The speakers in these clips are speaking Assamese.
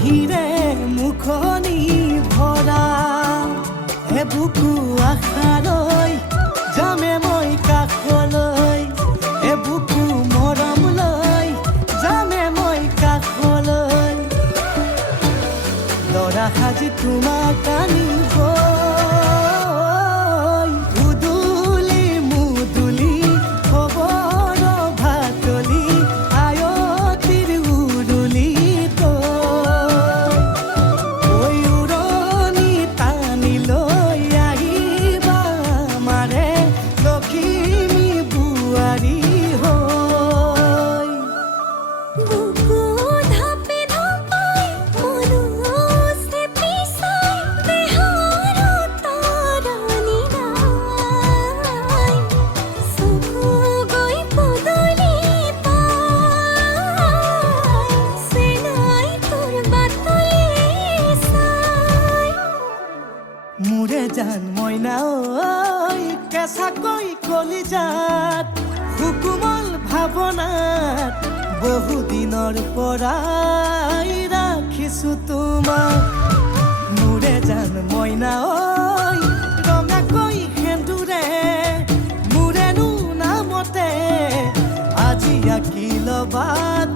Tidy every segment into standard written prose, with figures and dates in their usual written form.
হাঁহিৰে মুখনি ভৰা বুকু আশালৈ যামে মই কাষলৈ বুকু মৰম লৈ যামে মই কাষলৈ লৰা সাজি তোমাক আনিব উদুলি মুদুলি খবৰ ভাতলি আয়তিৰ উৰুলি ঐ উৰণি টানি লৈ আহিবা মাৰে লখিমী বোৱাৰী হৈ বুকু ধাপে ধাপাই মনুছে পিছাই দেহৰ তৰণি নাই চকু গৈ পদূলি পাই চেনাই তোৰ বাটলি চাই মোৰে জান মইনা ঐ কেঁচাকৈ কলিজাত সুকুমল ভাৱনাত বহুদিনৰ পৰাই ৰাখিছো তোমাক মোৰে জান মইনা ঐ ৰঙাকৈ সেন্দুৰে মোৰেনো নামতে আজি আঁকি ল'বা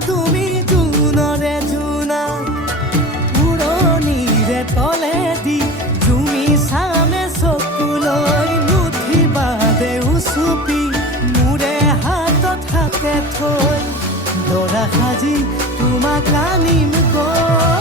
তুমি জোনৰে জোনা উৰণিৰে তলেদি জুমি চামে চকুলৈ নুঠিবা দেউ চুপি মোৰে হাতত হাতে থৈ দৰা সাজি তোমাক আনিম গৈ